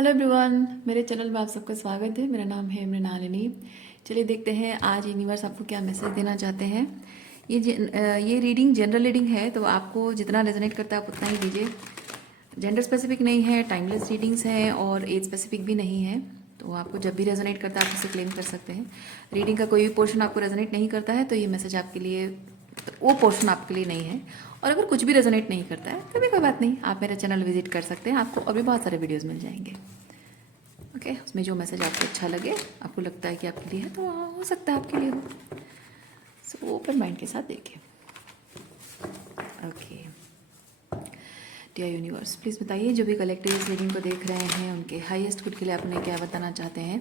Hello everyone, मेरे channel में आप सबका स्वागत है। मेरा नाम है मृणालिनी। चलिए देखते हैं आज यूनिवर्स आपको क्या मैसेज देना चाहते हैं। ये रीडिंग जनरल रीडिंग है, तो आपको जितना रेजोनेट करता है आप उतना ही दीजिए। जेंडर स्पेसिफिक नहीं है, टाइमलेस रीडिंग्स हैं और एज स्पेसिफिक भी नहीं है, तो आपको जब भी रेजोनेट करता है आप उसे क्लेम कर सकते हैं। रीडिंग का कोई भी पोर्शन आपको रेजोनेट नहीं करता है तो ये मैसेज आपके लिए, वो पोर्शन आपके लिए नहीं है। और अगर कुछ भी रेजोनेट नहीं करता है तो भी कोई बात नहीं, आप मेरा चैनल विजिट कर सकते हैं, आपको और भी बहुत सारे वीडियोज़ मिल जाएंगे। ओके, उसमें जो मैसेज आपको अच्छा लगे, आपको लगता है कि आपके लिए है, तो हाँ, हो सकता है आपके लिए हो। सो ओपन माइंड के साथ देखिए। ओके डियर यूनिवर्स, प्लीज़ बताइए जो भी कलेक्टिव इस रीडिंग को देख रहे हैं उनके हाईएस्ट गुड के लिए आपने क्या बताना चाहते हैं।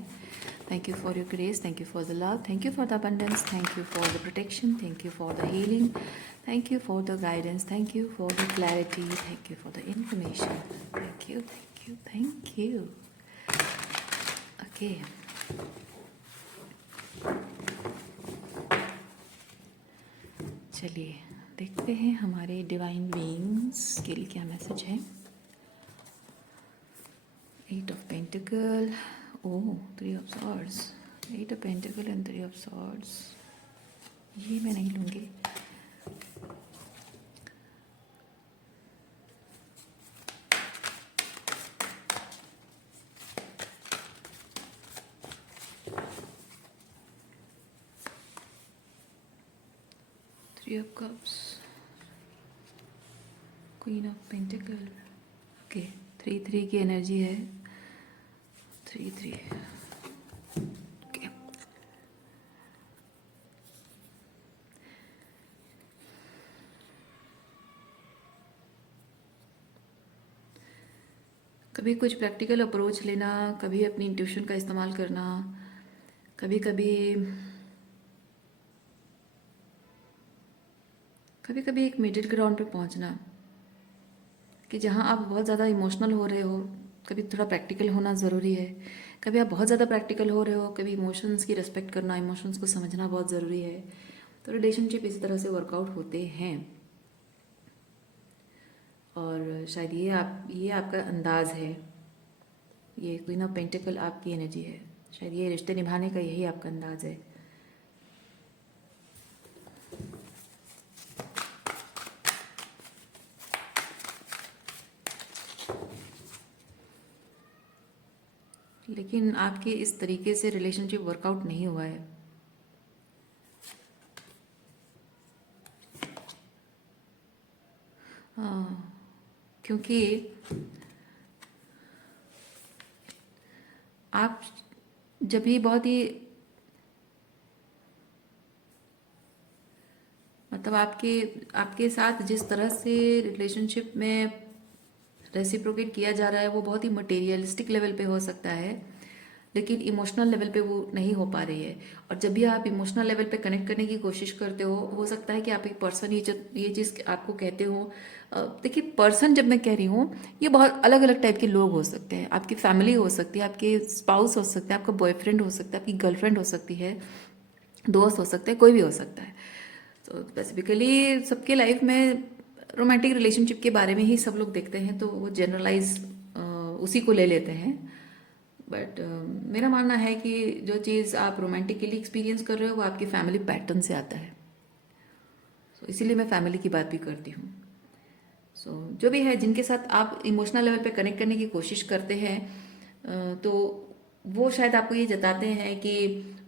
Thank you for your grace, thank you for the love, thank you for the abundance, thank you for the protection, thank you for the healing, thank you for the guidance, thank you for the clarity, thank you for the information, thank you, thank you, thank you. Okay चलिए देखते हैं हमारे divine beings के लिए क्या message है। 8 of pentacle, oh 3 of swords, 8 of pentacle and 3 of swords. ये मैं नहीं लूँगी। Three of Cups, Queen of Pentacle, okay 3-3 की एनर्जी है, 3-3, ओके। कभी कुछ प्रैक्टिकल अप्रोच लेना, कभी अपनी इंट्यूशन का इस्तेमाल करना, कभी कभी कभी कभी एक मिडिल ग्राउंड पे पहुंचना, कि जहाँ आप बहुत ज़्यादा इमोशनल हो रहे हो, कभी थोड़ा प्रैक्टिकल होना ज़रूरी है। कभी आप बहुत ज़्यादा प्रैक्टिकल हो रहे हो, कभी इमोशंस की रिस्पेक्ट करना, इमोशंस को समझना बहुत ज़रूरी है। तो रिलेशनशिप इसी तरह से वर्कआउट होते हैं। और शायद ये आपका अंदाज़ है, ये क्वीन ऑफ पेंटिकल आपकी एनर्जी है, शायद ये रिश्ते निभाने का यही आपका अंदाज़ है। लेकिन आपके इस तरीके से रिलेशनशिप वर्कआउट नहीं हुआ है। हाँ, क्योंकि आप जब भी बहुत ही मतलब आपके आपके साथ जिस तरह से रिलेशनशिप में रेसिप्रोकेट किया जा रहा है वो बहुत ही मटेरियलिस्टिक लेवल पे हो सकता है, लेकिन इमोशनल लेवल पे वो नहीं हो पा रही है। और जब भी आप इमोशनल लेवल पे कनेक्ट करने की कोशिश करते हो सकता है कि आप एक पर्सन ये चीज़ आपको कहते हो। देखिए, पर्सन जब मैं कह रही हूँ, ये बहुत अलग अलग टाइप के लोग हो सकते हैं। आपकी फैमिली हो सकती है, आपके स्पाउस हो सकते हैं, आपका बॉयफ्रेंड हो सकता है, आपकी गर्लफ्रेंड हो सकती है, दोस्त हो सकते हैं, कोई भी हो सकता है। तो स्पेसिफिकली सबके लाइफ में रोमांटिक रिलेशनशिप के बारे में ही सब लोग देखते हैं, तो वो जनरलाइज उसी को ले लेते हैं। बट मेरा मानना है कि जो चीज़ आप रोमांटिकली एक्सपीरियंस कर रहे हो वो आपकी फैमिली पैटर्न से आता है। तो इसीलिए मैं फैमिली की बात भी करती हूँ। जो भी है, जिनके साथ आप इमोशनल लेवल पे कनेक्ट करने की कोशिश करते हैं, तो वो शायद आपको ये जताते हैं कि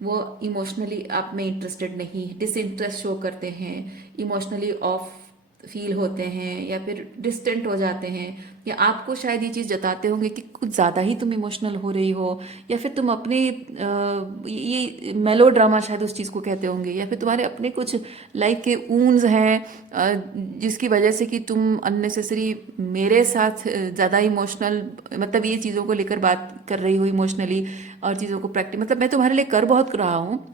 वो इमोशनली आप में इंटरेस्टेड नहीं, डिसइंटरेस्ट शो करते हैं, इमोशनली ऑफ फील होते हैं या फिर डिस्टेंट हो जाते हैं, या आपको शायद ये चीज़ जताते होंगे कि कुछ ज़्यादा ही तुम इमोशनल हो रही हो, या फिर तुम अपने ये मेलो ड्रामा शायद उस चीज़ को कहते होंगे, या फिर तुम्हारे अपने कुछ लाइफ के ऊन्स हैं जिसकी वजह से कि तुम अननेसेसरी मेरे साथ ज़्यादा इमोशनल, मतलब ये चीज़ों को लेकर बात कर रही हो इमोशनली, और चीज़ों को प्रैक्टिस, मतलब मैं तुम्हारे लिए कर बहुत रहा हूँ,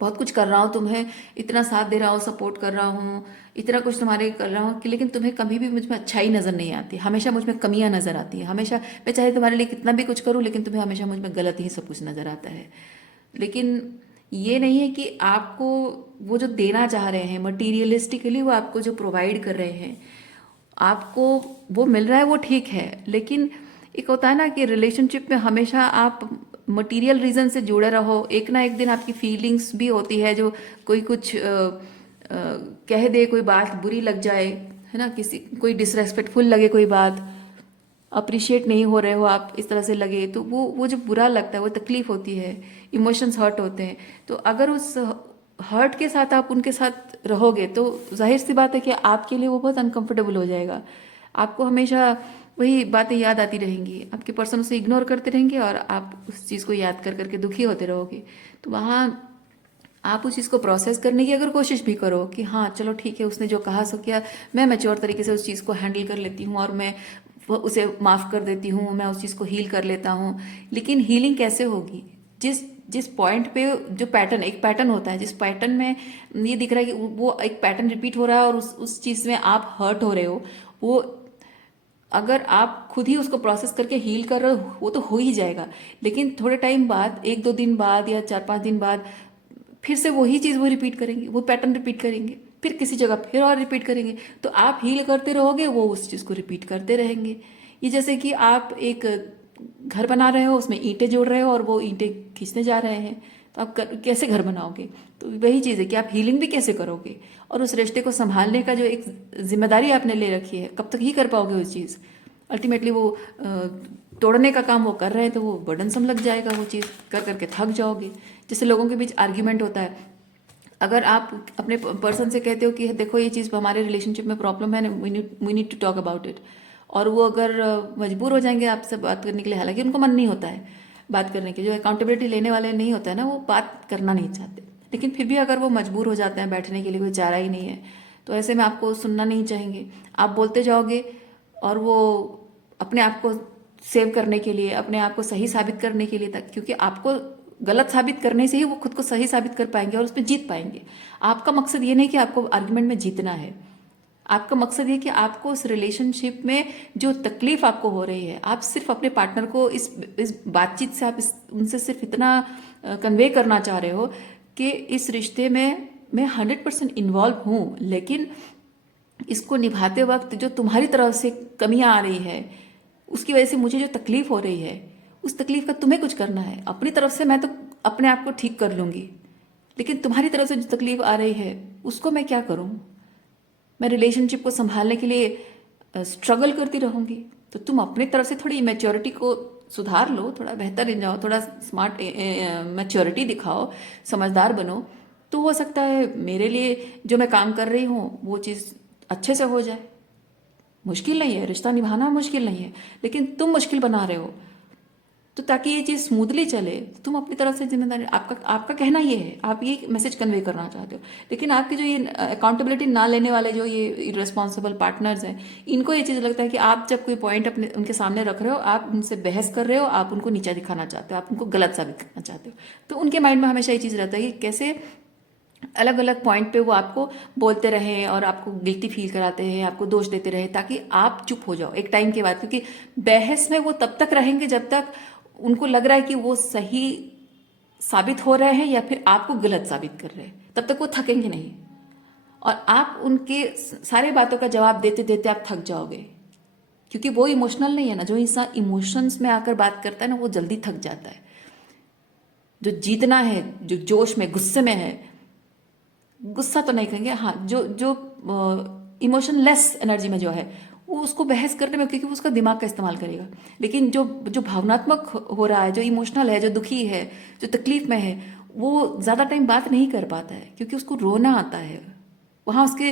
बहुत कुछ कर रहा हूँ, तुम्हें इतना साथ दे रहा हूँ, सपोर्ट कर रहा हूँ, इतना कुछ तुम्हारे कर रहा हूँ कि, लेकिन तुम्हें कभी भी मुझ में अच्छाई नज़र नहीं आती, हमेशा मुझ में कमियां नज़र आती है। हमेशा मैं चाहे तुम्हारे लिए कितना भी कुछ करूँ, लेकिन तुम्हें हमेशा मुझ में गलत ही सब कुछ नज़र आता है। लेकिन ये नहीं है कि आपको वो जो देना चाह रहे हैं मटीरियलिस्टिकली, वो आपको जो प्रोवाइड कर रहे हैं, आपको वो मिल रहा है, वो ठीक है, लेकिन एक होता है ना कि रिलेशनशिप में हमेशा आप मटेरियल रीजन से जुड़े रहो, एक ना एक दिन आपकी फीलिंग्स भी होती है, जो कोई कुछ कह दे, कोई बात बुरी लग जाए, है ना, किसी कोई डिसरेस्पेक्टफुल लगे, कोई बात अप्रिशिएट नहीं हो रहे हो आप, इस तरह से लगे, तो वो जो बुरा लगता है, वो तकलीफ होती है, इमोशंस हर्ट होते हैं। तो अगर उस हर्ट के साथ आप उनके साथ रहोगे तो जाहिर सी बात है कि आपके लिए वो बहुत अनकंफर्टेबल हो जाएगा। आपको हमेशा वही बातें याद आती रहेंगी, आपके पर्सन उसे इग्नोर करते रहेंगे और आप उस चीज़ को याद कर करके दुखी होते रहोगे। तो वहाँ आप उस चीज़ को प्रोसेस करने की अगर कोशिश भी करो कि हाँ चलो ठीक है, उसने जो कहा सो किया, मैं मैच्योर तरीके से उस चीज़ को हैंडल कर लेती हूँ और मैं उसे माफ़ कर देती हूँ, मैं उस चीज़ को हील कर लेता हूँ। लेकिन हीलिंग कैसे होगी? जिस जिस पॉइंट पे जो पैटर्न, एक पैटर्न होता है, जिस पैटर्न में ये दिख रहा है कि वो एक पैटर्न रिपीट हो रहा है और उस चीज़ में आप हर्ट हो रहे हो, वो अगर आप खुद ही उसको प्रोसेस करके हील कर रहे हो, वो तो हो ही जाएगा। लेकिन थोड़े टाइम बाद, 1-2 दिन बाद या 4-5 दिन बाद, फिर से वही चीज़ वो रिपीट करेंगे, वो पैटर्न रिपीट करेंगे, फिर किसी जगह फिर और रिपीट करेंगे। तो आप हील करते रहोगे, वो उस चीज़ को रिपीट करते रहेंगे। ये जैसे कि आप एक घर बना रहे हो, उसमें ईंटें जोड़ रहे हो और वो ईंटें खींचने जा रहे हैं, तो आप कैसे घर बनाओगे? तो वही चीज़ है कि आप हीलिंग भी कैसे करोगे, और उस रिश्ते को संभालने का जो एक जिम्मेदारी आपने ले रखी है, कब तक ही कर पाओगे उस चीज़? अल्टीमेटली वो तोड़ने का काम वो कर रहे हैं तो वो बर्डनसम लग जाएगा, वो चीज़ कर करके थक जाओगे। जैसे लोगों के बीच आर्ग्यूमेंट होता है, अगर आप अपने पर्सन से कहते हो कि देखो ये चीज़ हमारे रिलेशनशिप में प्रॉब्लम है, we need to talk about it, और वो अगर मजबूर हो जाएंगे आपसे बात करने के लिए, हालांकि उनको मन नहीं होता है बात करने के, जो अकाउंटेबिलिटी लेने वाले नहीं होता है ना, वो बात करना नहीं चाहते, लेकिन फिर भी अगर वो मजबूर हो जाते हैं बैठने के लिए, कोई चारा ही नहीं है, तो ऐसे में आपको सुनना नहीं चाहेंगे, आप बोलते जाओगे और वो अपने आप को सेव करने के लिए, अपने आप को सही साबित करने के लिए, तक क्योंकि आपको गलत साबित करने से ही वो खुद को सही साबित कर पाएंगे और उसमें जीत पाएंगे। आपका मकसद ये नहीं कि आपको आर्ग्यूमेंट में जीतना है, आपका मकसद ये कि आपको उस रिलेशनशिप में जो तकलीफ आपको हो रही है, आप सिर्फ अपने पार्टनर को इस बातचीत से आप उनसे सिर्फ इतना कन्वे करना चाह रहे हो कि इस रिश्ते में मैं 100% इन्वॉल्व हूँ, लेकिन इसको निभाते वक्त जो तुम्हारी तरफ से कमियां आ रही है, उसकी वजह से मुझे जो तकलीफ हो रही है, उस तकलीफ का तुम्हें कुछ करना है। अपनी तरफ से मैं तो अपने आप को ठीक कर लूंगी, लेकिन तुम्हारी तरफ से जो तकलीफ आ रही है उसको मैं क्या करूं? मैं रिलेशनशिप को संभालने के लिए स्ट्रगल करती रहूंगी। तो तुम अपनी तरफ से थोड़ी मैच्योरिटी को सुधार लो, थोड़ा बेहतर बन जाओ, थोड़ा स्मार्ट मैच्योरिटी दिखाओ, समझदार बनो, तो हो सकता है मेरे लिए जो मैं काम कर रही हूँ वो चीज़ अच्छे से हो जाए। मुश्किल नहीं है, रिश्ता निभाना मुश्किल नहीं है, लेकिन तुम मुश्किल बना रहे हो। तो ताकि ये चीज़ स्मूथली चले, तुम अपनी तरफ से जिम्मेदारी, आपका आपका कहना ये है, आप ये मैसेज कन्वे करना चाहते हो, लेकिन आपके जो ये अकाउंटेबिलिटी ना लेने वाले जो ये इररिस्पॉन्सिबल पार्टनर्स हैं, इनको ये चीज़ लगता है कि आप जब कोई पॉइंट अपने उनके सामने रख रहे हो, आप उनसे बहस कर रहे हो, आप उनको नीचा दिखाना चाहते हो, आप उनको गलत साबित करना चाहते हो। तो उनके माइंड में हमेशा ये चीज़ रहता है कि कैसे अलग अलग पॉइंट पे वो आपको बोलते रहे और आपको गिल्टी फील कराते हैं, आपको दोष देते रहे, ताकि आप चुप हो जाओ एक टाइम के बाद। क्योंकि बहस में वो तब तक रहेंगे जब तक उनको लग रहा है कि वो सही साबित हो रहे हैं या फिर आपको गलत साबित कर रहे हैं, तब तक वो थकेंगे नहीं। और आप उनके सारे बातों का जवाब देते देते आप थक जाओगे, क्योंकि वो इमोशनल नहीं है ना। जो इंसान इमोशंस में आकर बात करता है ना, वो जल्दी थक जाता है। जो जीतना है, जो जोश में गुस्से में है, गुस्सा तो नहीं कहेंगे, हाँ, जो जो इमोशनलेस एनर्जी में जो है, वो उसको बहस करने में, क्योंकि वो उसका दिमाग का इस्तेमाल करेगा। लेकिन जो जो भावनात्मक हो रहा है, जो इमोशनल है, जो दुखी है, जो तकलीफ में है, वो ज़्यादा टाइम बात नहीं कर पाता है, क्योंकि उसको रोना आता है। वहाँ उसके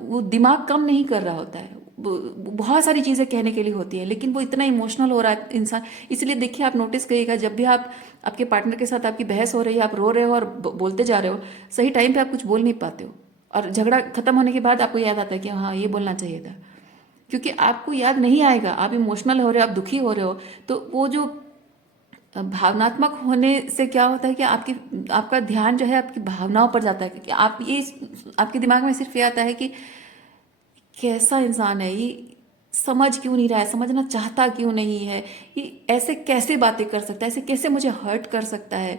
वो दिमाग काम नहीं कर रहा होता है, बहुत सारी चीज़ें कहने के लिए होती है, लेकिन वो इतना इमोशनल हो रहा है इंसान। इसलिए देखिए, आप नोटिस करिएगा, जब भी आप आपके पार्टनर के साथ आपकी बहस हो रही है, आप रो रहे हो और बोलते जा रहे हो, सही टाइम पे आप कुछ बोल नहीं पाते हो, और झगड़ा खत्म होने के बाद आपको याद आता है कि हाँ, ये बोलना चाहिए था। क्योंकि आपको याद नहीं आएगा, आप इमोशनल हो रहे हो, आप दुखी हो रहे हो, तो वो जो भावनात्मक होने से क्या होता है कि आपका ध्यान जो है आपकी भावनाओं पर जाता है, क्योंकि आप ये आपके दिमाग में सिर्फ ये आता है कि कैसा इंसान है ये, समझ क्यों नहीं रहा है, समझना चाहता क्यों नहीं है, ये ऐसे कैसे बातें कर सकता है, ऐसे कैसे मुझे हर्ट कर सकता है।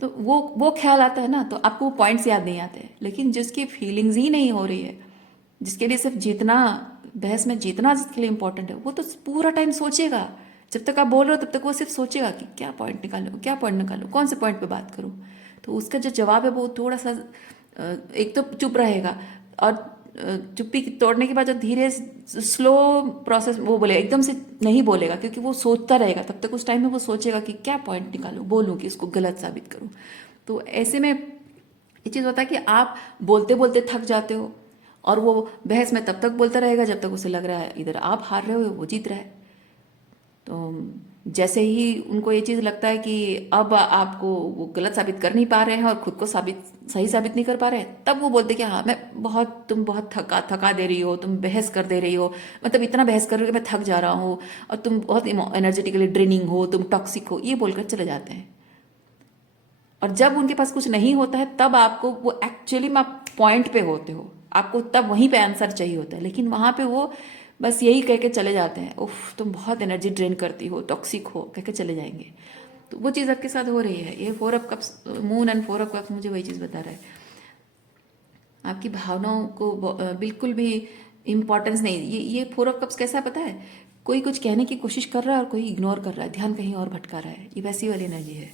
तो वो ख्याल आता है ना, तो आपको वो पॉइंट्स याद नहीं आते। लेकिन जिसकी फीलिंग्स ही नहीं हो रही है, जिसके लिए सिर्फ जीतना, बहस में जीतना जिसके लिए इंपॉर्टेंट है, वो तो पूरा टाइम सोचेगा, जब तक आप बोल रहे हो तब तक वो सिर्फ सोचेगा कि क्या पॉइंट निकालो, क्या पॉइंट निकालो, कौन से पॉइंट पे बात करूँ। तो उसका जो जवाब है वो थोड़ा सा एक तो चुप रहेगा, और चुप्पी तोड़ने के बाद जो धीरे स्लो प्रोसेस वो बोलेगा, एकदम से नहीं बोलेगा, क्योंकि वो सोचता रहेगा। तब तक उस टाइम में वो सोचेगा कि क्या पॉइंट निकालूं, बोलूं कि इसको गलत साबित करूं। तो ऐसे में ये चीज़ होता है कि आप बोलते बोलते थक जाते हो, और वो बहस में तब तक बोलता रहेगा जब तक उसे लग रहा है इधर आप हार रहे हो वो जीत रहा है। तो जैसे ही उनको ये चीज़ लगता है कि अब आपको वो गलत साबित कर नहीं पा रहे हैं और खुद को सही साबित नहीं कर पा रहे हैं, तब वो बोलते कि हाँ तुम बहुत थका दे रही हो, तुम बहस कर दे रही हो, मतलब इतना बहस कर रही हो कि मैं थक जा रहा हूँ, और तुम बहुत एनर्जेटिकली ड्रेनिंग हो, तुम टॉक्सिक हो, ये बोलकर चले जाते हैं। और जब उनके पास कुछ नहीं होता है तब आपको वो एक्चुअली में आप पॉइंट पे होते हो, आपको तब वहीं पे आंसर चाहिए होता है, लेकिन वहाँ पे वो बस यही कह के चले जाते हैं, उफ तुम बहुत एनर्जी ड्रेन करती हो, टॉक्सिक हो, कह के चले जाएंगे। तो वो चीज़ आपके साथ हो रही है। ये 4 of cups, moon and 4 of cups मुझे वही चीज़ बता रहा है। आपकी भावनाओं को बिल्कुल भी इम्पोर्टेंस नहीं। ये 4 ऑफ कप्स कैसा पता है, कोई कुछ कहने की कोशिश कर रहा है और कोई इग्नोर कर रहा है, ध्यान कहीं और भटका रहा है, ये वैसी वाली एनर्जी है।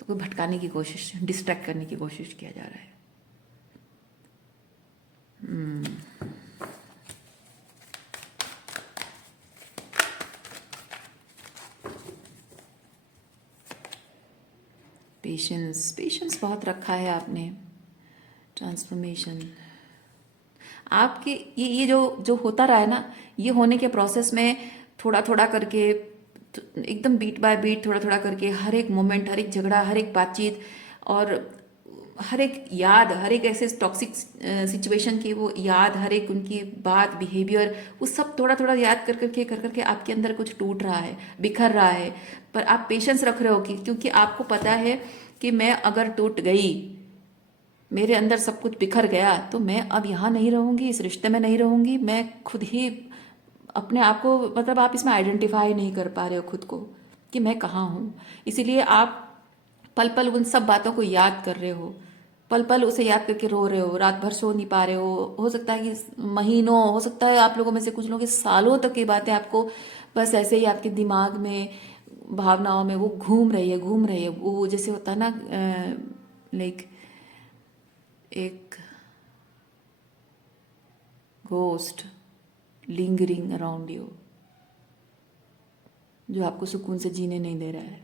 तो कोई भटकाने की कोशिश, डिस्ट्रैक्ट करने की कोशिश किया जा रहा है। पेशेंस, पेशेंस बहुत रखा है आपने। ट्रांसफॉर्मेशन, आपके ये जो जो होता रहा है ना, ये होने के प्रोसेस में थोड़ा थोड़ा करके, एकदम बीट बाय बीट, थोड़ा थोड़ा करके, हर एक मोमेंट, हर एक झगड़ा, हर एक बातचीत, और हर एक याद, हर एक ऐसे टॉक्सिक सिचुएशन की वो याद, हर एक उनकी बात, बिहेवियर, वो सब थोड़ा थोड़ा याद कर करके आपके अंदर कुछ टूट रहा है, बिखर रहा है। पर आप पेशेंस रख रहे हो कि क्योंकि आपको पता है कि मैं अगर टूट गई, मेरे अंदर सब कुछ बिखर गया, तो मैं अब यहाँ नहीं रहूँगी, इस रिश्ते में नहीं रहूँगी, मैं खुद ही अपने आप को, मतलब आप इसमें आइडेंटिफाई नहीं कर पा रहे हो खुद को कि मैं कहाँ हूँ। इसीलिए आप पल पल उन सब बातों को याद कर रहे हो, पल पल उसे याद करके रो रहे हो, रात भर सो नहीं पा रहे हो सकता है कि महीनों, हो सकता है आप लोगों में से कुछ लोगों के सालों तक की बातें आपको बस ऐसे ही आपके दिमाग में, भावनाओं में वो घूम रही है, घूम रही है। वो जैसे होता है ना, लाइक एक घोस्ट लिंगरिंग अराउंड यू, जो आपको सुकून से जीने नहीं दे रहा है।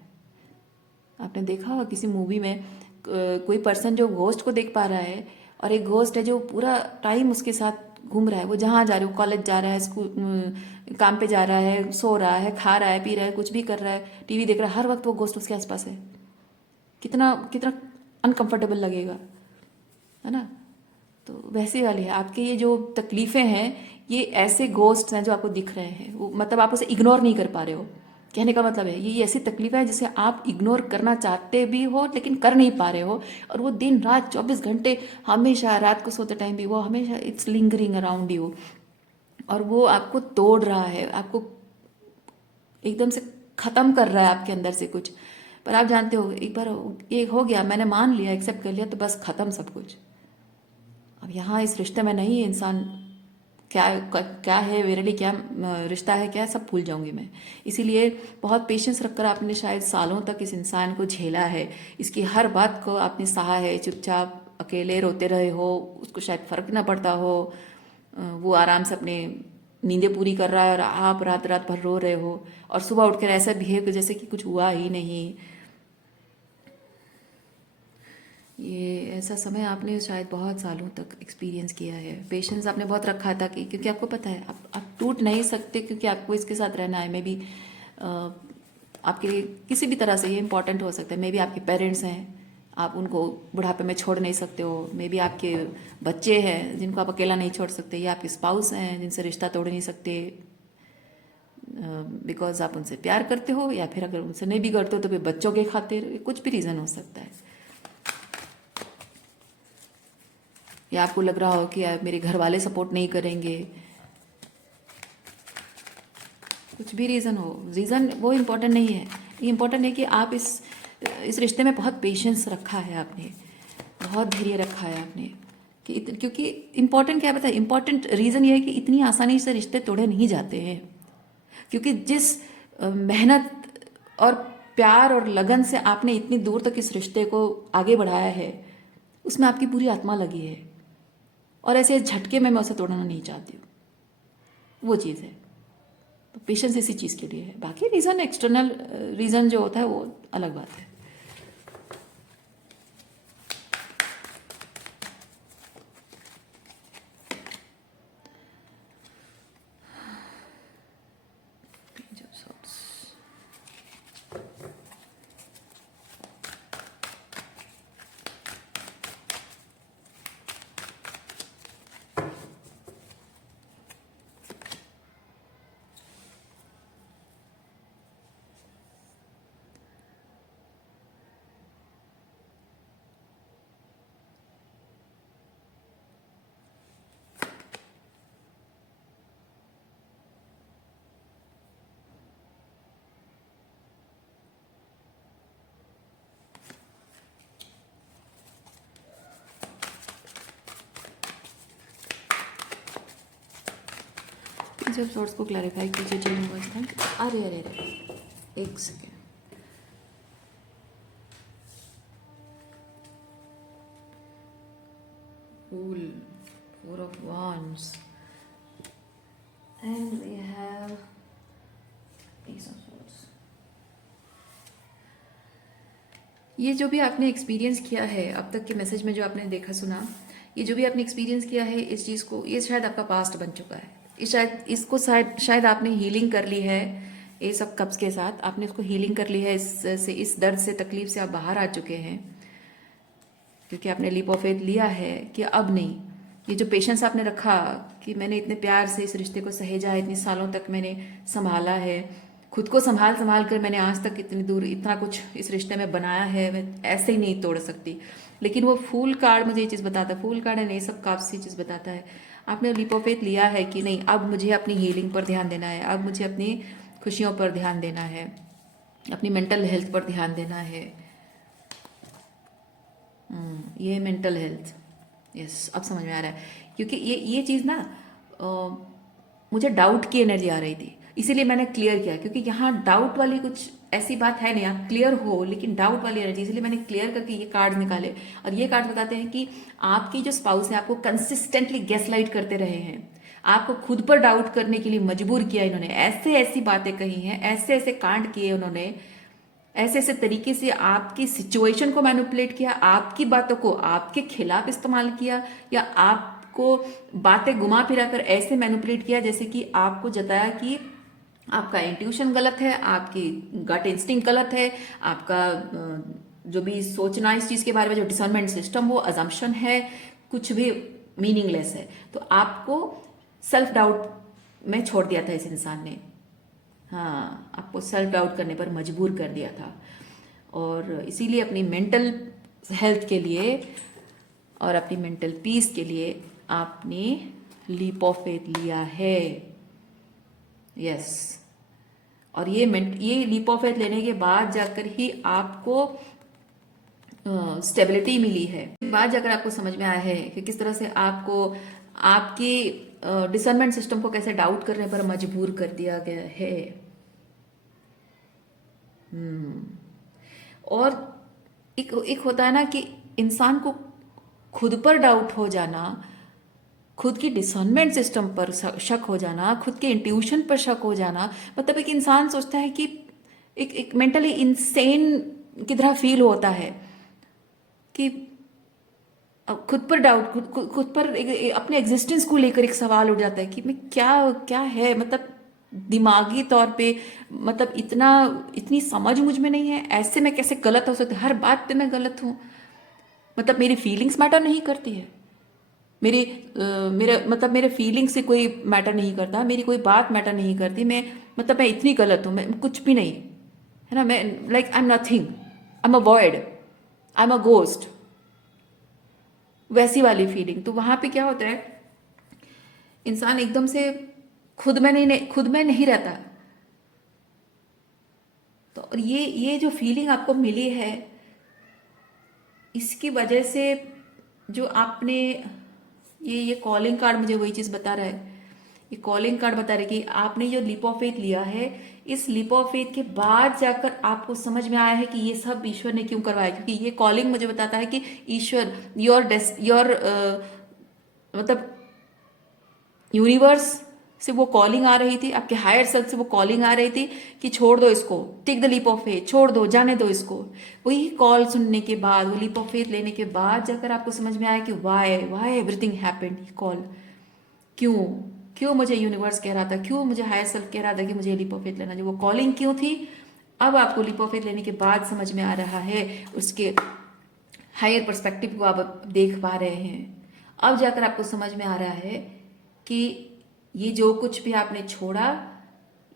आपने देखा होगा किसी मूवी में कोई पर्सन जो घोस्ट को देख पा रहा है, और एक घोस्ट है जो पूरा टाइम उसके साथ घूम रहा है, वो जहाँ जा रहा है, कॉलेज जा रहा है, स्कूल काम पे जा रहा है, सो रहा है, खा रहा है, पी रहा है, कुछ भी कर रहा है, टीवी देख रहा है, हर वक्त वो घोस्ट उसके आसपास है। कितना कितना अनकंफर्टेबल लगेगा, है ना। तो वैसे वाली है आपके ये जो तकलीफ़ें हैं, ये ऐसे घोस्ट हैं जो आपको दिख रहे हैं, वो मतलब आप उसे इग्नोर नहीं कर पा रहे हो। कहने का मतलब है ये ऐसी तकलीफें हैं जिसे आप इग्नोर करना चाहते भी हो लेकिन कर नहीं पा रहे हो, और वो दिन रात 24 घंटे, हमेशा रात को सोते टाइम भी वो हमेशा इट्स लिंगरिंग अराउंड यू, और वो आपको तोड़ रहा है, आपको एकदम से ख़त्म कर रहा है आपके अंदर से कुछ। पर आप जानते हो एक बार ये हो गया, मैंने मान लिया, एक्सेप्ट कर लिया, तो बस ख़त्म सब कुछ। अब यहाँ इस रिश्ते में नहीं है, इंसान क्या क्या है मेरे लिए, क्या रिश्ता है, क्या है, सब भूल जाऊंगी मैं। इसीलिए बहुत पेशेंस रखकर आपने शायद सालों तक इस इंसान को झेला है, इसकी हर बात को आपने सहा है, चुपचाप अकेले रोते रहे हो, उसको शायद फर्क ना पड़ता हो, वो आराम से अपने नींदें पूरी कर रहा है और आप रात रात भर रो रहे हो, और सुबह उठकर ऐसा बिहेव जैसे कि कुछ हुआ ही नहीं। ये ऐसा समय आपने शायद बहुत सालों तक एक्सपीरियंस किया है। पेशेंस आपने बहुत रखा था कि क्योंकि आपको पता है आप टूट नहीं सकते, क्योंकि आपको इसके साथ रहना है। मे बी आपके लिए किसी भी तरह से ये इंपॉर्टेंट हो सकता है। मे बी आपके पेरेंट्स हैं, आप उनको बुढ़ापे में छोड़ नहीं सकते हो। मे बी आपके बच्चे हैं जिनको आप अकेला नहीं छोड़ सकते, या आपके स्पाउस हैं जिनसे रिश्ता तोड़ नहीं सकते बिकॉज आप उनसे प्यार करते हो, या फिर अगर उनसे नहीं भी करते हो तो फिर बच्चों के खातिर, कुछ भी रीज़न हो सकता है। या आपको लग रहा हो कि यार मेरे घर वाले सपोर्ट नहीं करेंगे, कुछ भी रीज़न हो, रीज़न वो इम्पोर्टेंट नहीं है। ये इम्पोर्टेंट है कि आप इस रिश्ते में बहुत पेशेंस रखा है आपने, बहुत धैर्य रखा है आपने कि क्योंकि इम्पोर्टेंट क्या पता है, इम्पोर्टेंट रीज़न ये है कि इतनी आसानी से रिश्ते तोड़े नहीं जाते हैं। क्योंकि जिस मेहनत और प्यार और लगन से आपने इतनी दूर तक इस रिश्ते को आगे बढ़ाया है, उसमें आपकी पूरी आत्मा लगी है। और ऐसे झटके में मैं उसे तोड़ना नहीं चाहती हूँ, वो चीज़ है। तो पेशेंस इसी चीज़ के लिए है, बाकी रीज़न एक्सटर्नल रीज़न जो होता है वो अलग बात है। जब सोर्स को क्लैरिफाई कीजिए जो हुआ था। अरे अरे अरे, एक second. Fool, Four of Wands, and we have Ace of Swords. ये जो भी आपने एक्सपीरियंस किया है अब तक के मैसेज में, जो आपने देखा सुना, ये जो भी आपने एक्सपीरियंस किया है इस चीज़ को, ये शायद आपका पास्ट बन चुका है। इसको शायद आपने हीलिंग कर ली है। ये सब कप्स के साथ आपने इसको हीलिंग कर ली है। इस दर्द से, तकलीफ से आप बाहर आ चुके हैं, क्योंकि आपने लीप ऑफ फेथ लिया है कि अब नहीं। ये जो पेशेंस आपने रखा कि मैंने इतने प्यार से इस रिश्ते को सहेजा है, इतने सालों तक मैंने संभाला है, खुद को संभाल संभाल कर मैंने आज तक इतनी दूर इतना कुछ इस रिश्ते में बनाया है, मैं ऐसे ही नहीं तोड़ सकती। लेकिन वो फूल कार्ड मुझे ये चीज़ बताता है, फूल कार्ड है नहीं, सब कार्ड से चीज़ बताता है। आपने लीप ऑफ फेथ लिया है कि नहीं, अब मुझे अपनी हीलिंग पर ध्यान देना है, अब मुझे अपनी खुशियों पर ध्यान देना है, अपनी मेंटल हेल्थ पर ध्यान देना है। ये मेंटल हेल्थ, यस, अब समझ में आ रहा है। क्योंकि ये चीज़ ना मुझे डाउट की एनर्जी आ रही थी, इसीलिए मैंने क्लियर किया। क्योंकि यहाँ डाउट वाली कुछ ऐसी बात है नहीं, आप क्लियर हो, लेकिन डाउट वाली एनर्जी, इसलिए मैंने क्लियर करके ये कार्ड निकाले। और ये कार्ड बताते हैं कि आपकी जो स्पाउस है आपको कंसिस्टेंटली गैसलाइट करते रहे हैं, आपको खुद पर डाउट करने के लिए मजबूर किया इन्होंने, ऐसे ऐसी बातें कही हैं, ऐसे ऐसे कांड किए उन्होंने, ऐसे ऐसे तरीके से आपकी सिचुएशन को मैनिपुलेट किया, आपकी बातों को आपके खिलाफ इस्तेमाल किया, या आपको बातें घुमा फिरा कर ऐसे मैनिपुलेट किया जैसे कि आपको जताया कि आपका इंट्यूशन गलत है, आपकी गट इंस्टिंक्ट गलत है, आपका जो भी सोचना इस चीज के बारे में, जो डिसर्नमेंट सिस्टम, वो अजम्पशन है, कुछ भी मीनिंगलेस है। तो आपको सेल्फ डाउट में छोड़ दिया था इस इंसान ने। हाँ, आपको सेल्फ डाउट करने पर मजबूर कर दिया था। और इसीलिए अपनी मेंटल हेल्थ के लिए और अपनी मेंटल पीस के लिए आपने लीप ऑफ फेथ लिया है। यस, और ये लीप ऑफ फेथ लेने के बाद जाकर ही आपको स्टेबिलिटी मिली है। बाद जाकर आपको समझ में आया है कि किस तरह से आपको आपकी डिसर्नमेंट सिस्टम को कैसे डाउट करने पर मजबूर कर दिया गया है। और एक होता है ना कि इंसान को खुद पर डाउट हो जाना, खुद की डिसर्नमेंट सिस्टम पर शक हो जाना, खुद के इंट्यूशन पर शक हो जाना, मतलब एक इंसान सोचता है कि एक मेंटली इंसेन की तरह फील होता है कि खुद पर डाउट, खुद पर अपने एग्जिस्टेंस को लेकर एक सवाल उठ जाता है कि मैं क्या क्या है, मतलब दिमागी तौर पे, मतलब इतनी समझ मुझ में नहीं है, ऐसे मैं कैसे गलत हो सकती, हर बात पे मैं गलत हूँ, मतलब मेरी फीलिंग्स मैटर नहीं करती है, मेरे फीलिंग्स से कोई मैटर नहीं करता, मेरी कोई बात मैटर नहीं करती, मैं इतनी गलत हूँ, मैं कुछ भी नहीं है ना, मैं like I am nothing, I am a void, I am a ghost, वैसी वाली फीलिंग। तो वहां पे क्या होता है, इंसान एकदम से खुद में नहीं रहता। तो और ये जो फीलिंग आपको मिली है, इसकी वजह से जो आपने ये कॉलिंग कार्ड मुझे वही चीज बता रहा है, ये कॉलिंग कार्ड बता रहे कि आपने जो लीप ऑफ फेथ लिया है, इस लीप ऑफ फेथ के बाद जाकर आपको समझ में आया है कि ये सब ईश्वर ने क्यों करवाया, क्योंकि ये कॉलिंग मुझे बताता है कि ईश्वर योर मतलब यूनिवर्स से वो कॉलिंग आ रही थी, आपके हायर सेल्फ से वो कॉलिंग आ रही थी कि छोड़ दो इसको, take the leap of faith, छोड़ दो, जाने दो इसको। वही कॉल सुनने के बाद, वो लीप ऑफ फेथ लेने के बाद जाकर आपको समझ में आया कि वाई एवरीथिंग हैपेंड, कॉल क्यों क्यों मुझे यूनिवर्स कह रहा था, क्यों मुझे हायर सेल्फ कह रहा था कि मुझे लीप ऑफ फेथ लेना चाहिए, वो कॉलिंग क्यों थी। अब आपको लीप ऑफ फेथ लेने के बाद समझ में आ रहा है, उसके हायर पर्सपेक्टिव को आप देख पा रहे हैं। अब जाकर आपको समझ में आ रहा है कि ये जो कुछ भी आपने छोड़ा,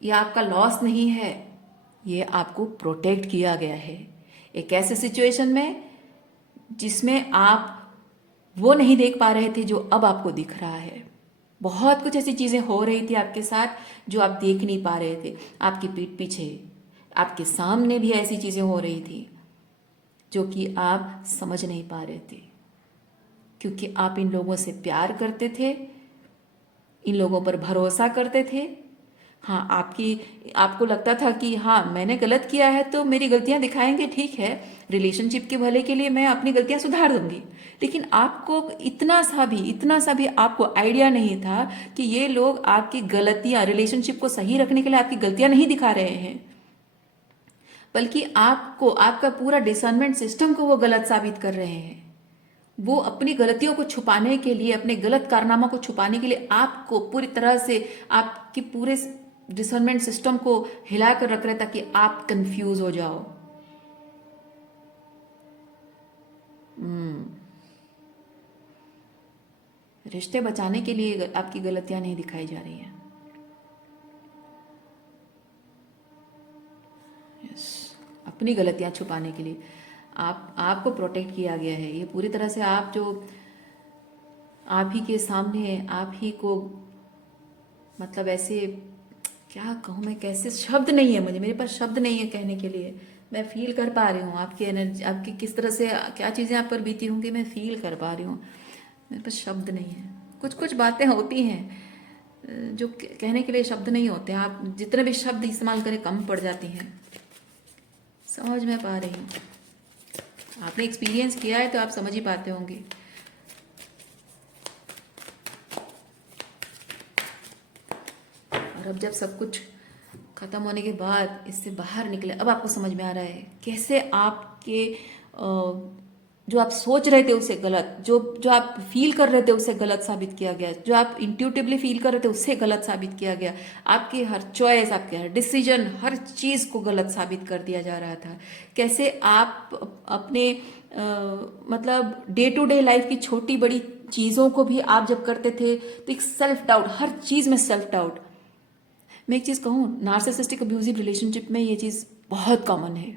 ये आपका लॉस नहीं है, ये आपको प्रोटेक्ट किया गया है एक ऐसे सिचुएशन में जिसमें आप वो नहीं देख पा रहे थे जो अब आपको दिख रहा है। बहुत कुछ ऐसी चीज़ें हो रही थी आपके साथ जो आप देख नहीं पा रहे थे, आपकी पीठ पीछे, आपके सामने भी ऐसी चीज़ें हो रही थी जो कि आप समझ नहीं पा रहे थे, क्योंकि आप इन लोगों से प्यार करते थे, इन लोगों पर भरोसा करते थे। हाँ, आपको लगता था कि हाँ मैंने गलत किया है तो मेरी गलतियां दिखाएंगे, ठीक है, रिलेशनशिप के भले के लिए मैं अपनी गलतियां सुधार दूंगी। लेकिन आपको इतना सा भी आपको आइडिया नहीं था कि ये लोग आपकी गलतियां, रिलेशनशिप को सही रखने के लिए आपकी गलतियां नहीं दिखा रहे हैं, बल्कि आपको, आपका पूरा डिसर्नमेंट सिस्टम को वो गलत साबित कर रहे हैं। वो अपनी गलतियों को छुपाने के लिए, अपने गलत कारनामा को छुपाने के लिए आपको पूरी तरह से, आपके पूरे डिसर्नमेंट सिस्टम को हिला कर रख रहे ताकि आप कंफ्यूज हो जाओ। रिश्ते बचाने के लिए आपकी गलतियां नहीं दिखाई जा रही हैं। यस, अपनी गलतियां छुपाने के लिए आपको प्रोटेक्ट किया गया है। ये पूरी तरह से आप ही के सामने, आप ही को, मतलब ऐसे क्या कहूँ मैं, कैसे शब्द नहीं है मुझे, मेरे पास शब्द नहीं है कहने के लिए। मैं फील कर पा रही हूँ आपकी एनर्जी, आपकी किस तरह से क्या चीज़ें आप पर बीती होंगी, मैं फील कर पा रही हूँ। मेरे पास शब्द नहीं है। कुछ कुछ बातें होती हैं जो कहने के लिए शब्द नहीं होते हैं। आप जितने भी शब्द इस्तेमाल करें कम पड़ जाती हैं। समझ में पा रही हूँ, आपने एक्सपीरियंस किया है तो आप समझ ही पाते होंगे। और अब जब सब कुछ खत्म होने के बाद इससे बाहर निकले, अब आपको समझ में आ रहा है कैसे आपके जो आप सोच रहे थे उससे गलत, जो आप फील कर रहे थे उससे गलत साबित किया गया, जो आप इंट्यूटिवली फील कर रहे थे उससे गलत साबित किया गया। आपकी हर चॉइस, आपके हर डिसीजन, हर चीज़ को गलत साबित कर दिया जा रहा था। कैसे आप अपने मतलब डे टू डे लाइफ की छोटी बड़ी चीज़ों को भी आप जब करते थे तो एक सेल्फ डाउट, हर चीज़ में सेल्फ डाउट। मैं एक चीज़ कहूँ, नार्सिसिस्टिक अब्यूजिव रिलेशनशिप में ये चीज़ बहुत कॉमन है।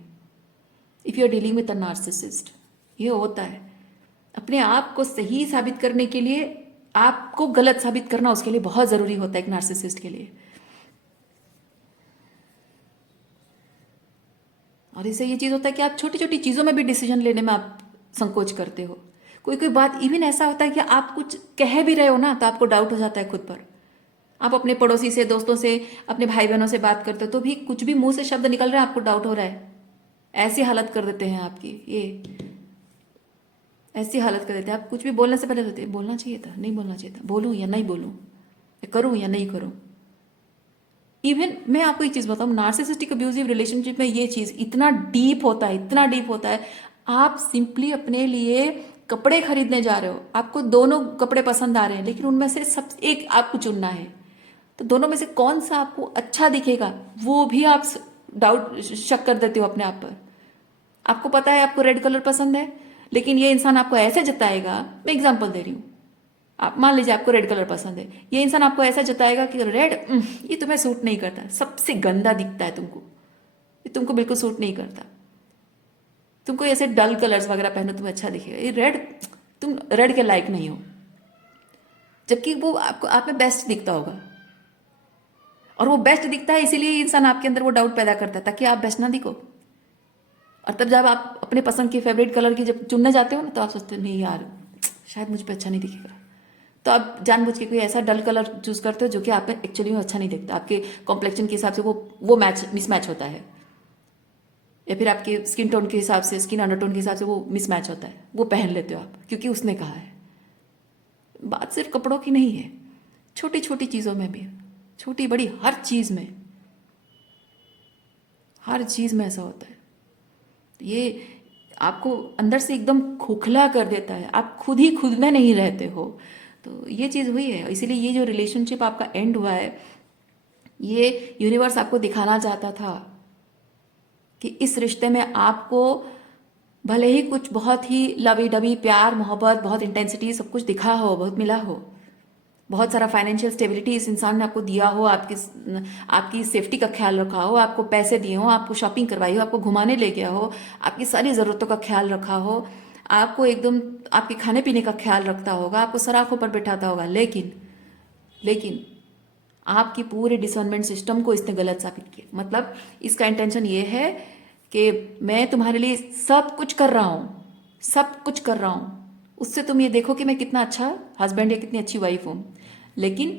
If you are dealing with a narcissist, ये होता है। अपने आप को सही साबित करने के लिए आपको गलत साबित करना उसके लिए बहुत ज़रूरी होता है एक नार्सिसिस्ट के लिए। और इससे ये चीज़ होता है कि आप छोटी छोटी चीज़ों में भी डिसीजन लेने में आप संकोच करते हो। कोई कोई बात इवन ऐसा होता है कि आप कुछ कह भी रहे हो ना तो आपको डाउट हो जाता है खुद पर। आप अपने पड़ोसी से, दोस्तों से, अपने भाई बहनों से बात करते हो तो भी कुछ भी मुंह से शब्द निकल रहा है आपको डाउट हो रहा है। ऐसी हालत कर देते हैं आपकी, ये ऐसी हालत कर देते हैं। आप कुछ भी बोलने से पहले होते हैं बोलना चाहिए था, नहीं बोलना चाहिए था, बोलूँ या नहीं बोलूँ, करूँ या नहीं करूँ। इवन मैं आपको एक चीज़ बताऊँ, नार्सिसिस्टिक अब्यूजिव रिलेशनशिप में ये चीज़ इतना डीप होता है, इतना डीप होता है। आप सिंपली अपने लिए कपड़े खरीदने जा रहे हो, आपको दोनों कपड़े पसंद आ रहे हैं, लेकिन उनमें से सब एक आपको चुनना है, तो दोनों में से कौन सा आपको अच्छा दिखेगा वो भी आप डाउट, शक कर देते हो अपने आप पर। आपको पता है आपको रेड कलर पसंद है, लेकिन ये इंसान आपको ऐसे जताएगा, मैं एग्जांपल दे रही हूँ, आप मान लीजिए आपको रेड कलर पसंद है, ये इंसान आपको ऐसा जताएगा कि रेड ये तुम्हें सूट नहीं करता, सबसे गंदा दिखता है तुमको, ये तुमको बिल्कुल सूट नहीं करता, तुमको ऐसे डल कलर्स वगैरह पहनो तुम्हें अच्छा दिखेगा, ये रेड, तुम रेड के लायक नहीं हो। जबकि वो आपको आप में बेस्ट दिखता होगा, और वो बेस्ट दिखता है इसीलिए इंसान आपके अंदर वो डाउट पैदा करता है ताकि आप बेस्ट ना दिखो। और तब जब आप अपने पसंद की फेवरेट कलर की जब चुनने जाते हो ना तो आप सोचते हो नहीं यार शायद मुझ पे अच्छा नहीं दिखेगा, तो आप जानबूझ के कोई ऐसा डल कलर चूज करते हो जो कि आप में एक्चुअली में अच्छा नहीं दिखता, आपके कॉम्प्लेक्शन के हिसाब से वो मैच मिसमैच होता है, या फिर आपके स्किन टोन के हिसाब से, स्किन अंडरटोन के हिसाब से वो मिसमैच होता है, वो पहन लेते हो आप क्योंकि उसने कहा है। बात सिर्फ कपड़ों की नहीं है, छोटी छोटी चीज़ों में भी, छोटी बड़ी हर चीज़ में, हर चीज़ में ऐसा होता है। ये आपको अंदर से एकदम खोखला कर देता है, आप खुद ही खुद में नहीं रहते हो। तो ये चीज़ हुई है, इसीलिए ये जो रिलेशनशिप आपका एंड हुआ है, ये यूनिवर्स आपको दिखाना चाहता था कि इस रिश्ते में आपको भले ही कुछ बहुत ही लवी डबी प्यार मोहब्बत, बहुत इंटेंसिटी, सब कुछ दिखा हो, बहुत मिला हो, बहुत सारा फाइनेंशियल स्टेबिलिटी इस इंसान ने आपको दिया हो, आपकी सेफ्टी का ख्याल रखा हो, आपको पैसे दिए हो, आपको शॉपिंग करवाई हो, आपको घुमाने ले गया हो, आपकी सारी ज़रूरतों का ख्याल रखा हो, आपको एकदम आपके खाने पीने का ख्याल रखता होगा, आपको सर आंखों पर बैठाता होगा, लेकिन लेकिन आपकी पूरे डिसर्नमेंट सिस्टम को इसने गलत साबित किया। मतलब इसका इंटेंशन ये है कि मैं तुम्हारे लिए सब कुछ कर रहा हूँ, सब कुछ कर रहा हूँ, उससे तुम ये देखो कि मैं कितना अच्छा हस्बैंड या कितनी अच्छी वाइफ हूँ, लेकिन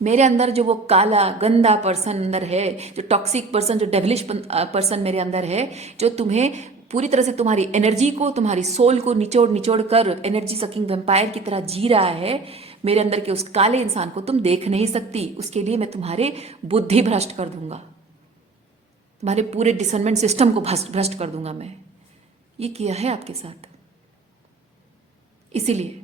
मेरे अंदर जो वो काला गंदा पर्सन अंदर है, जो टॉक्सिक पर्सन, जो डेविलिश पर्सन मेरे अंदर है, जो तुम्हें पूरी तरह से तुम्हारी एनर्जी को, तुम्हारी सोल को निचोड़ निचोड़ कर एनर्जी सकिंग वेम्पायर की तरह जी रहा है, मेरे अंदर के उस काले इंसान को तुम देख नहीं सकती। उसके लिए मैं तुम्हारे बुद्धि भ्रष्ट कर दूंगा, तुम्हारे पूरे डिसर्नमेंट सिस्टम को भ्रष्ट कर दूंगा मैं। ये किया है आपके साथ, इसीलिए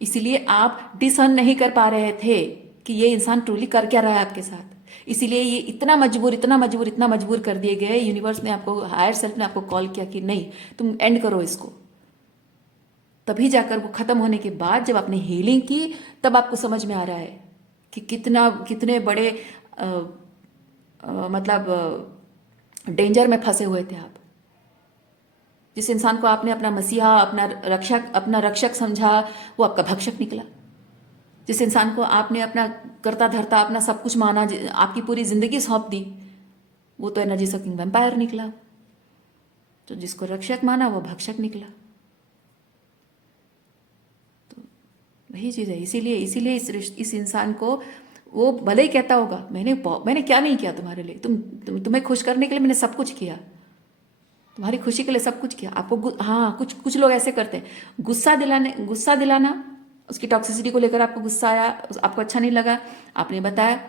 इसीलिए आप डिसर्न नहीं कर पा रहे थे कि ये इंसान ट्रूली कर क्या रहा है आपके साथ। इसीलिए ये इतना मजबूर, इतना मजबूर, इतना मजबूर कर दिए गए, यूनिवर्स ने आपको, हायर सेल्फ ने आपको कॉल किया कि नहीं, तुम एंड करो इसको। तभी जाकर वो खत्म होने के बाद जब आपने हीलिंग की, तब आपको समझ में आ रहा है कि कितने बड़े मतलब डेंजर में फंसे हुए थे आप। जिस इंसान को आपने अपना मसीहा, अपना रक्षक समझा, वो आपका भक्षक निकला। जिस इंसान को आपने अपना करता धरता, अपना सब कुछ माना, आपकी पूरी जिंदगी सौंप दी, वो तो एनर्जी सकिंग वैम्पायर निकला। तो जिसको रक्षक माना वो भक्षक निकला। तो वही चीज़ है। इसीलिए इसीलिए इस इंसान को वो भले ही कहता होगा मैंने क्या नहीं किया तुम्हारे लिए, तुम्हें खुश करने के लिए मैंने सब कुछ किया, तुम्हारी खुशी के लिए सब कुछ किया। आपको हाँ, कुछ लोग ऐसे करते हैं, गुस्सा दिलाना, उसकी टॉक्सिसिटी को लेकर आपको गुस्सा आया, आपको अच्छा नहीं लगा, आपने बताया,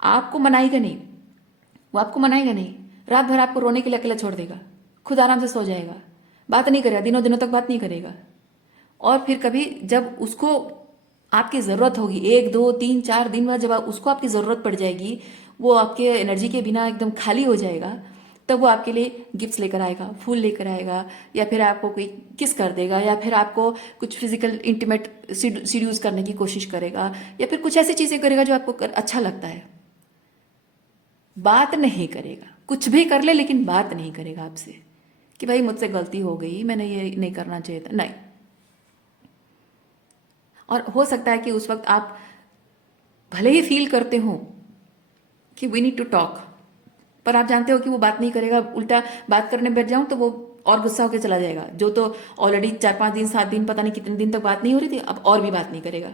आपको मनाएगा नहीं, वो आपको मनाएगा नहीं, रात भर आपको रोने के लिए अकेला छोड़ देगा, खुद आराम से सो जाएगा, बात नहीं करेगा, दिनों दिनों तक बात नहीं करेगा। और फिर कभी जब उसको आपकी ज़रूरत होगी, 1 2 3 4 दिन बाद जब उसको आपकी ज़रूरत पड़ जाएगी, वो आपके एनर्जी के बिना एकदम खाली हो जाएगा, तब वो आपके लिए गिफ्ट्स लेकर आएगा, फूल लेकर आएगा, या फिर आपको कोई किस कर देगा, या फिर आपको कुछ फिजिकल इंटीमेट सीड्यूस करने की कोशिश करेगा, या फिर कुछ ऐसी चीज़ें करेगा जो आपको अच्छा लगता है। बात नहीं करेगा, कुछ भी कर ले लेकिन बात नहीं करेगा आपसे कि भाई मुझसे गलती हो गई, मैंने ये नहीं करना चाहिए था, नहीं। और हो सकता है कि उस वक्त आप भले ही फील करते हो कि वी नीड टू टॉक, पर आप जानते हो कि वो बात नहीं करेगा, उल्टा बात करने बैठ जाऊं तो वो और गुस्सा होकर चला जाएगा। जो तो ऑलरेडी 4 5 दिन 7 दिन पता नहीं कितने दिन तक बात नहीं हो रही थी, अब और भी बात नहीं करेगा,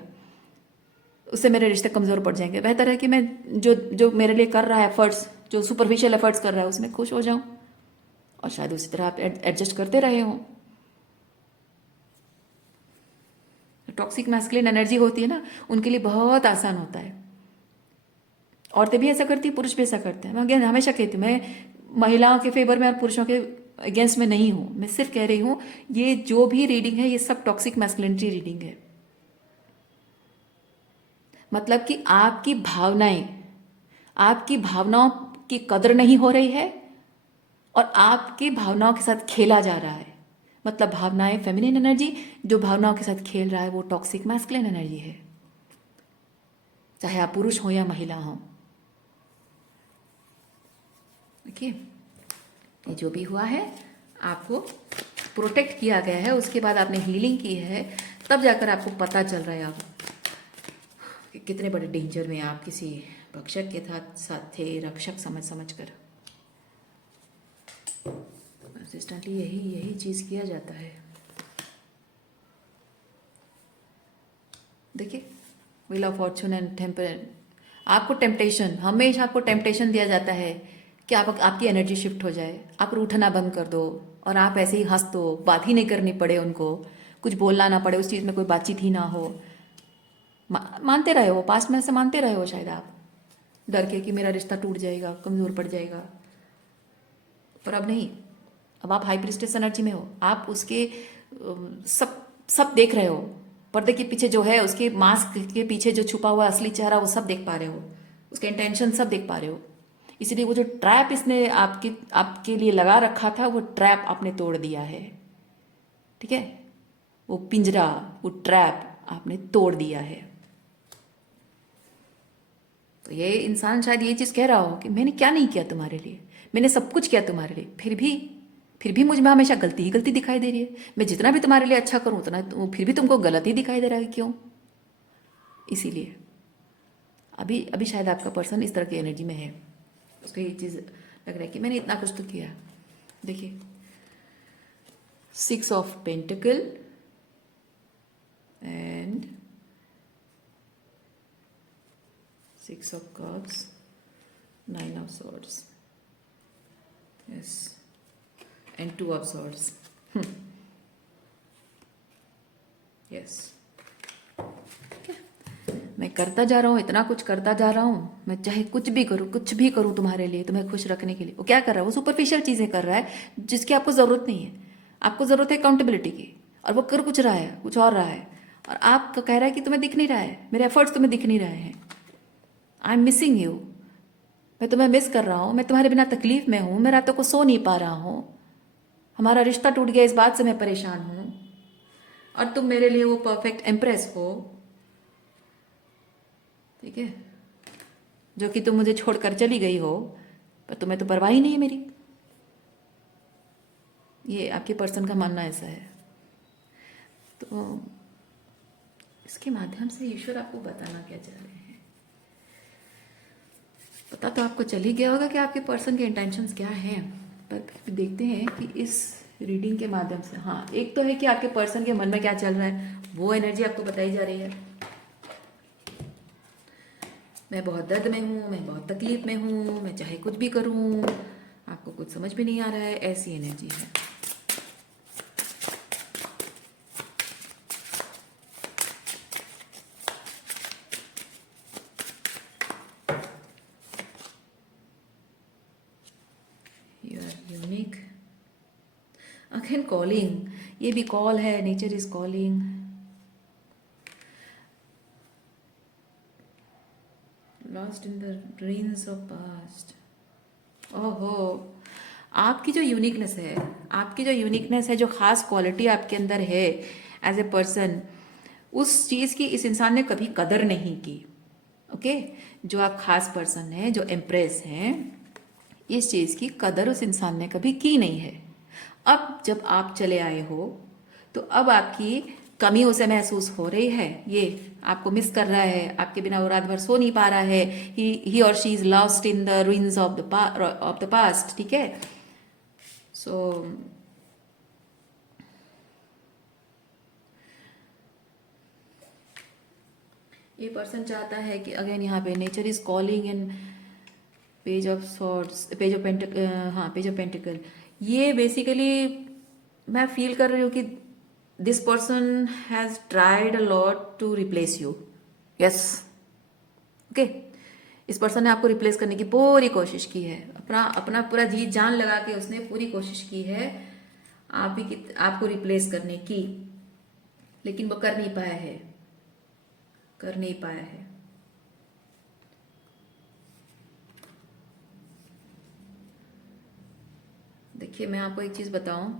उससे मेरे रिश्ते कमजोर पड़ जाएंगे। बेहतर है कि मैं जो जो मेरे लिए कर रहा है एफर्ट्स, जो सुपरफिशियल एफर्ट्स कर रहा है, उसमें खुश हो जाऊं, और शायद उसी तरह आप एडजस्ट करते रहे हो। टॉक्सिक मैस्कुलिन एनर्जी होती है ना, उनके लिए बहुत आसान होता है। औरतें भी ऐसा करती है, पुरुष भी ऐसा करते हैं। मैं अगेन हमेशा कहती हूँ, मैं महिलाओं के फेवर में और पुरुषों के अगेंस्ट में नहीं हूँ, मैं सिर्फ कह रही हूँ ये जो भी रीडिंग है ये सब टॉक्सिक मैस्कुलिनिटी रीडिंग है। मतलब कि आपकी भावनाओं की कदर नहीं हो रही है, और आपकी भावनाओं के साथ खेला जा रहा है। मतलब भावनाएं फेमिनिन एनर्जी, जो भावनाओं के साथ खेल रहा है वो टॉक्सिक मैस्कुलिन एनर्जी है, चाहे आप पुरुष हो या महिला हो। देखिए, ये जो भी हुआ है आपको प्रोटेक्ट किया गया है, उसके बाद आपने हीलिंग की है, तब जाकर आपको पता चल रहा है आप कि कितने बड़े डेंजर में आप किसी भक्षक के साथ थे, रक्षक समझ समझ कर। कंसिस्टेंटली यही चीज़ किया जाता है। देखिए, wheel of fortune and temper. आपको टेम्पटेशन, हमेशा आपको टेम्पटेशन दिया जाता है कि आपकी एनर्जी शिफ्ट हो जाए, आप रूठना बंद कर दो और आप ऐसे ही हंस दो, बात ही नहीं करनी पड़े उनको, कुछ बोलना ना पड़े, उस चीज़ में कोई बातचीत ही ना हो। मानते रहे हो, पास्ट में ऐसे मानते रहे हो शायद आप, डर के कि मेरा रिश्ता टूट जाएगा, कमज़ोर पड़ जाएगा। पर अब नहीं, अब आप हाई प्रिस्टेस एनर्जी में हो, आप उसके सब सब देख रहे हो, पर्दे के पीछे जो है, उसके मास्क के पीछे जो छुपा हुआ असली चेहरा, वो सब देख पा रहे हो, उसके इंटेंशन सब देख पा रहे हो। इसीलिए वो जो ट्रैप इसने आपके आपके लिए लगा रखा था, वो ट्रैप आपने तोड़ दिया है। ठीक है, वो पिंजरा, वो ट्रैप आपने तोड़ दिया है। तो ये इंसान शायद ये चीज़ कह रहा हो कि मैंने क्या नहीं किया तुम्हारे लिए, मैंने सब कुछ किया तुम्हारे लिए, फिर भी मुझ में हमेशा गलती ही गलती दिखाई दे रही है। मैं जितना भी तुम्हारे लिए अच्छा करूं उतना फिर भी तुमको गलत ही दिखाई दे रहा है, क्यों? इसीलिए अभी अभी शायद आपका पर्सन इस तरह की एनर्जी में है, उसको ये चीज़ लग रहा है कि मैंने इतना कुछ तो किया। देखिए, 6 of pentacle and 6 of cups, 9 of swords, yes, and 2 of swords. yes. मैं करता जा रहा हूँ, इतना कुछ करता जा रहा हूँ, मैं चाहे कुछ भी करूँ तुम्हारे लिए, तुम्हें खुश रखने के लिए। वो क्या कर रहा है? वो सुपरफिशियल चीज़ें कर रहा है जिसकी आपको ज़रूरत नहीं है। आपको ज़रूरत है अकाउंटेबिलिटी की, और वो कर कुछ रहा है, कुछ और रहा है, और आप कह रहा है कि तुम्हें दिख नहीं रहा है, मेरे एफर्ट्स तुम्हें दिख नहीं रहे हैं, आई एम मिसिंग यू, मैं तुम्हें मिस कर रहा हूँ, मैं तुम्हारे बिना तकलीफ में हूँ, मैं रातों को सो नहीं पा रहा हूँ, हमारा रिश्ता टूट गया, इस बात से मैं परेशान हूँ, और तुम मेरे लिए वो परफेक्ट एम्प्रेस हो। ठीक है, जो कि तुम मुझे छोड़कर चली गई हो, पर तुम्हें तो परवाह ही नहीं है मेरी। ये आपके पर्सन का मानना ऐसा है। तो इसके माध्यम से ईश्वर आपको बताना क्या चाह रहे हैं? पता तो आपको चल ही गया होगा कि आपके पर्सन के इंटेंशंस क्या हैं, पर देखते हैं कि इस रीडिंग के माध्यम से, हाँ, एक तो है कि आपके पर्सन के मन में क्या चल रहा है, वो एनर्जी आपको बताई जा रही है। मैं बहुत दर्द में हूँ, मैं बहुत तकलीफ में हूँ, मैं चाहे कुछ भी करूँ आपको कुछ समझ में नहीं आ रहा है, ऐसी एनर्जी है। You are unique, again calling, ये भी कॉल है, nature is calling. Lost in the dreams of past. ओहो, आपकी जो यूनिकनेस है, आपकी जो यूनिकनेस है, जो खास क्वालिटी आपके अंदर है एज ए पर्सन, उस चीज़ की इस इंसान ने कभी कदर नहीं की। ओके, जो आप खास पर्सन हैं, जो एम्प्रेस हैं, इस चीज़ की कदर उस इंसान ने कभी की नहीं है। अब जब आप चले आए हो, तो अब आपकी कमी उसे महसूस हो रही है, ये आपको मिस कर रहा है, आपके बिना वो रात भर सो नहीं पा रहा है, ही और she is lost in the ruins of the past. ठीक है, सो ये पर्सन चाहता है कि अगेन यहाँ पे nature is calling in page of swords, page of pentacle, हाँ, पेज ऑफ पेंटिकल। ये बेसिकली मैं फील कर रही हूँ कि this person has tried a lot to replace you. Yes, okay, इस पर्सन ने आपको रिप्लेस करने की पूरी कोशिश की है, अपना अपना पूरा जी जान लगा के उसने पूरी कोशिश की है आपको रिप्लेस करने की, लेकिन वो कर नहीं पाया है, कर नहीं पाया है। देखिए, मैं आपको एक चीज़ बताऊं,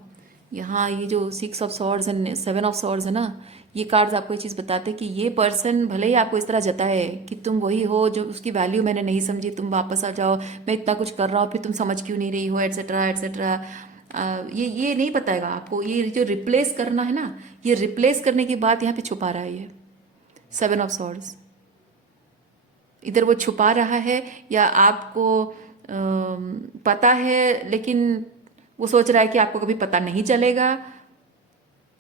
यहाँ ये जो 6 of swords and 7 of swords है ना, ये कार्ड्स आपको ये चीज़ बताते हैं कि ये पर्सन भले ही आपको इस तरह जताए कि तुम वही हो जो उसकी वैल्यू मैंने नहीं समझी, तुम वापस आ जाओ, मैं इतना कुछ कर रहा हूँ फिर तुम समझ क्यों नहीं रही हो, एट्सेट्रा एट्सेट्रा। ये नहीं बताएगा आपको, ये जो रिप्लेस करना है ना, ये रिप्लेस करने की बात यहाँ पे छुपा रहा है ये 7 ऑफ सॉर्ड्स। इधर वो छुपा रहा है, या आपको पता है लेकिन वो सोच रहा है कि आपको कभी पता नहीं चलेगा,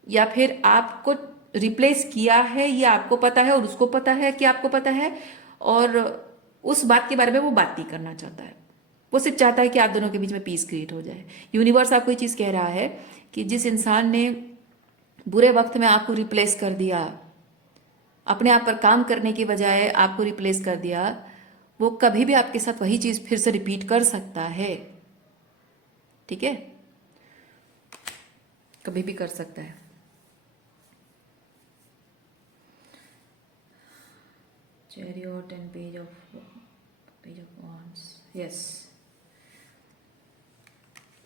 या फिर आपको रिप्लेस किया है ये आपको पता है और उसको पता है कि आपको पता है, और उस बात के बारे में वो बात नहीं करना चाहता है। वो सिर्फ चाहता है कि आप दोनों के बीच में पीस क्रिएट हो जाए। यूनिवर्स आपको ये चीज़ कह रहा है कि जिस इंसान ने बुरे वक्त में आपको रिप्लेस कर दिया, अपने आप पर काम करने की बजाय आपको रिप्लेस कर दिया, वो कभी भी आपके साथ वही चीज़ फिर से रिपीट कर सकता है। ठीक है, कभी भी कर सकता है। Chariot and page of wands, yes.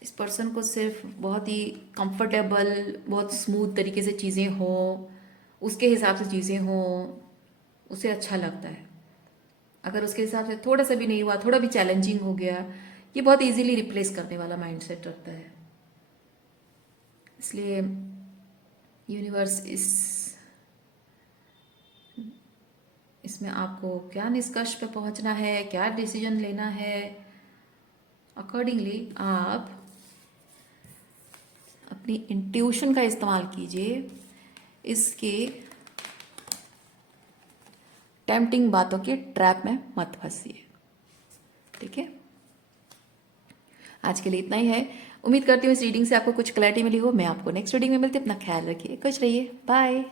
इस पर्सन को सिर्फ बहुत ही कंफर्टेबल, बहुत स्मूथ तरीके से चीज़ें हों, उसके हिसाब से चीज़ें हों, उसे अच्छा लगता है। अगर उसके हिसाब से थोड़ा सा भी नहीं हुआ, थोड़ा भी चैलेंजिंग हो गया, ये बहुत इजीली रिप्लेस करने वाला माइंडसेट रखता है। इसलिए यूनिवर्स इसमें आपको क्या निष्कर्ष पे पहुंचना है, क्या डिसीजन लेना है, अकॉर्डिंगली आप अपनी इंट्यूशन का इस्तेमाल कीजिए। इसके टेम्पटिंग बातों के ट्रैप में मत फंसिए। ठीक है, आज के लिए इतना ही है। उम्मीद करती हूँ इस रीडिंग से आपको कुछ क्लैरिटी मिली हो। मैं आपको नेक्स्ट रीडिंग में मिलती हूँ। अपना ख्याल रखिए, खुश रहिए, बाय।